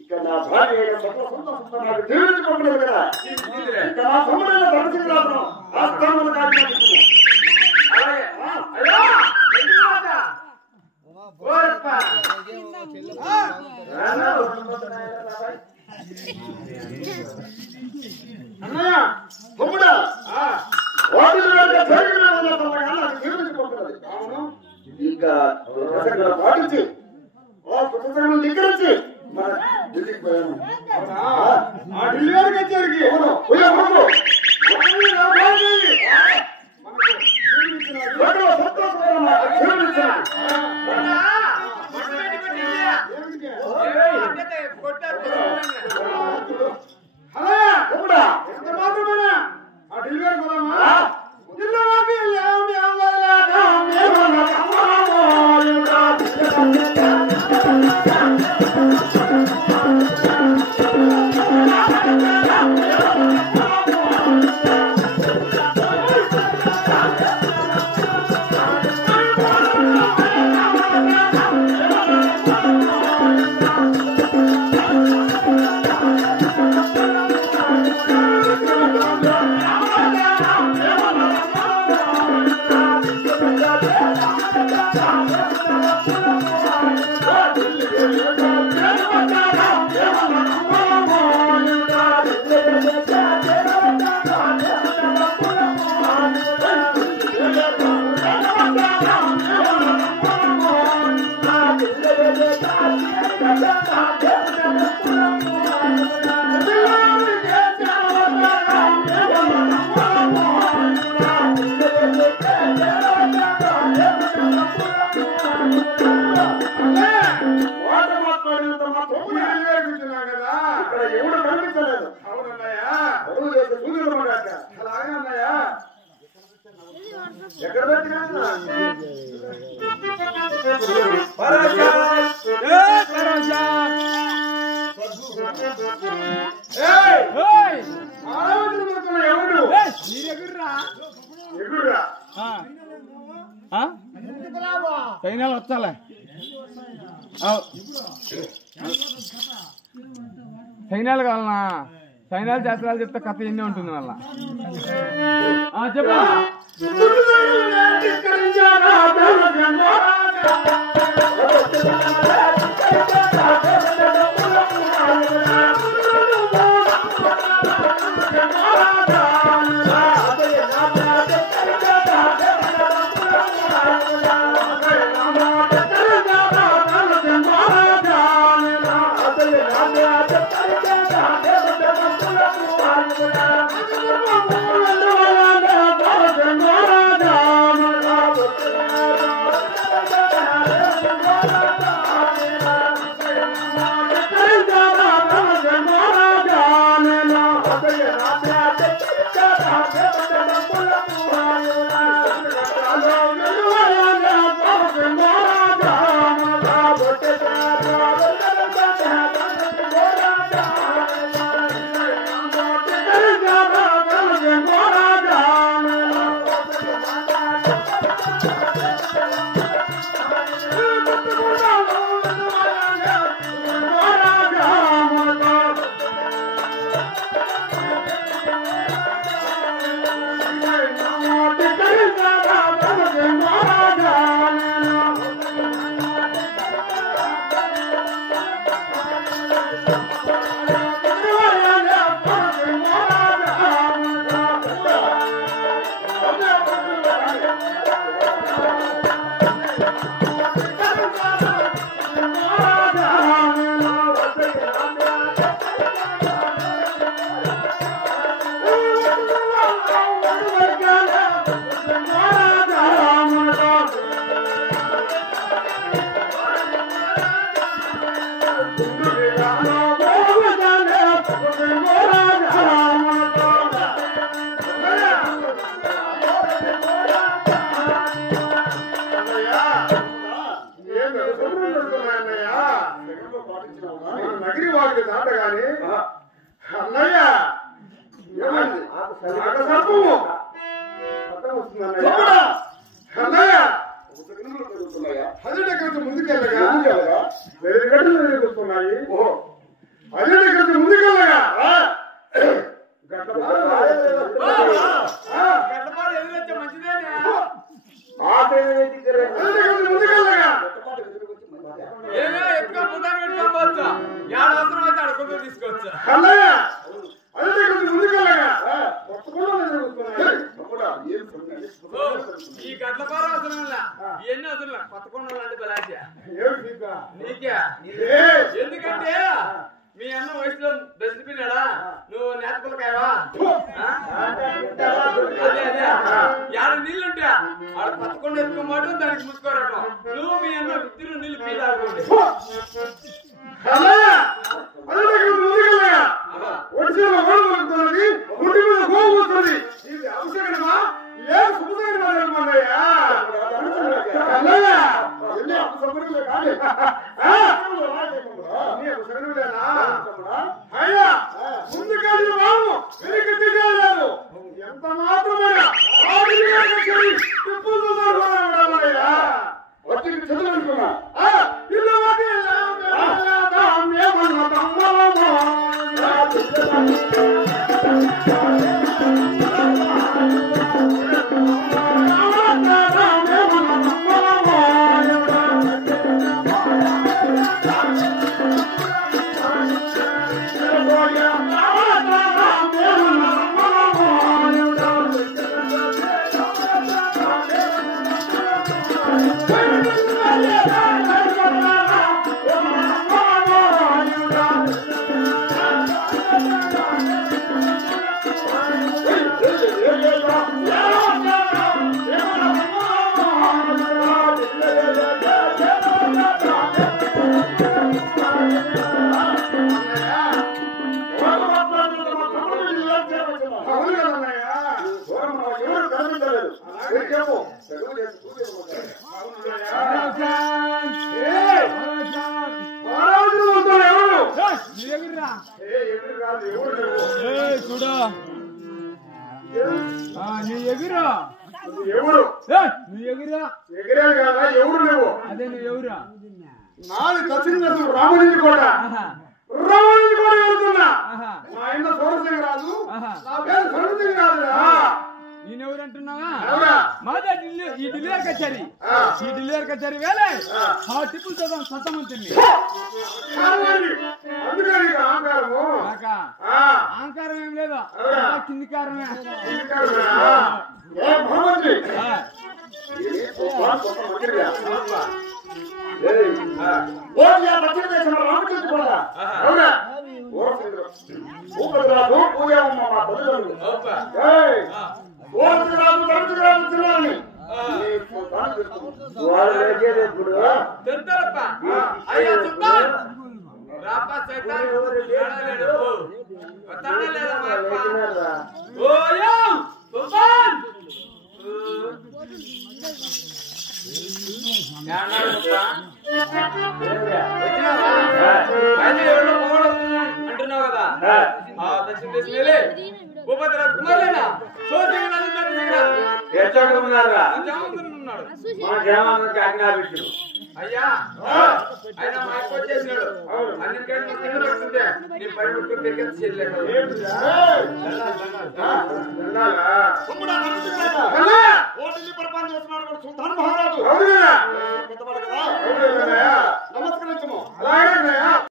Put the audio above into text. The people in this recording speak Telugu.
ఇక నా భార్య నాకు జీవించుకోవట్లేదు కదా ఇక నా తమ్ముడైన పరిస్థితి రాదు ఆ స్థానంలో కాదు అన్నయ్య తమ్ముడా ఇంకా పాటించి పుస్తకాలను ధిక్కరించి మన ఢిల్లీకి పోయాము ఆ ఢిల్లీ వారికి వచ్చేసరికి ఎంత మాత్రమేనా ఆ ఢిల్లీ వారికి పోదామా ఫైనల్ వచ్చాలే ఫైనల్ కావాలనా ఫైనల్ చేస్తారా చెప్తే కథ ఎన్ని ఉంటుంది మళ్ళా చెప్పా నగిరి వాడికి దాటగానే అన్నయ్య వస్తుంది అన్నయ్య వస్తున్నాయా? అదే కొంచెం ముందుకెళ్ళగా ముందుకెళ్ళగా వెలుగడ్డలు వెలుగుతున్నాయి. ఓహో అదే కొంచెం ముందుకెళ్ళగా గడ్డపార ఎదురొచ్చే మంచిదేనా ముందుకెళ్ళగా ఏమే ఎక్కువ పుట్టాను పెట్టుకోవచ్చు యాడ అవసరం అయితే అడుగుతూ తీసుకోవచ్చు అన్నయ్య అదే కొంచెం ముందుకెళ్ళగా కొత్తగూడెం వెలుగుతున్నాయి. తమ్ముడా, ఏం సంగతి? ఈ గడ్లపార అవసరం ఇవన్నీ అవసరం కొత్త కొండలు అంటే బలాశ ఏమిటి నీకా? నీకే ఏ? ఎందుకంటే మీ అన్న వయసులో బెదిరిపోయినాడా నువ్వు నేతపలకాయవా అదే అదే యాడ నీళ్ళుంటే ఆడ పచ్చకుండా ఎత్తుకోమాట దానికి ముసుకోరటం నువ్వు మీ అన్న ఇద్దరు నీళ్ళు పీడాడుకోండి అన్నయ్య అదే కొంచెం ముందుకెళ్ళగా ఒడిశాలో ఓడ దొరుకుతున్నది, గుడ్డి మీద గోవు వస్తుంది. ఇది అవసరమా? ఏం శుభసంగా అన్నయ్య. అన్నయ్య ఎన్ని అపశకునాలే కాదు. నీ అవసరమేనా? అయ్యా ముందుకెళ్ళి రాము, వెనక్కి తిరిగేలేదు. ఎంత మాత్రమైనా వచ్చి చదువుకున్నా చూడు నీ ఎగురు ఎవరు నువ్వు ఎగురు ఎగిరే కదా ఎవరు లేవు. అదే నువ్వు ఎవరు నాది దక్షిణ రామలింగి కోట. రామలింగి కోట వెళ్తున్నా. మా ఆయన సోరసింగ్ రాజు, నా పేరు సోరసింగ్ రాజురా. నేనెవరు అంటున్నావా ఎవరా? మాదా ఢిల్లీ ఈ ఢిల్లీర్ కచేరీ ఈ ఢిల్లీర్ కచేరీ వేలే ఆ టిప్పులు చదవం సత్తమంతుంది అందుకని ఇక ఆకారము. అహంకారం ఏం లేదు కింది కారమే ఏ భగవంతుడి అయ్యా సుల్తాన్ రాపా సైతాన్ సుల్తాన్ అంటున్నావు కదా దక్షిణ దేశం వెళ్ళి భూపతిరాజు కుమారులేనా అయ్యా ఆయన మా అక్క వచ్చేసినాడు అన్నిటికంటే కింద పడుతుంటే నీ పై ముట్టు పెరిగి చేయలేక నమస్కరించము.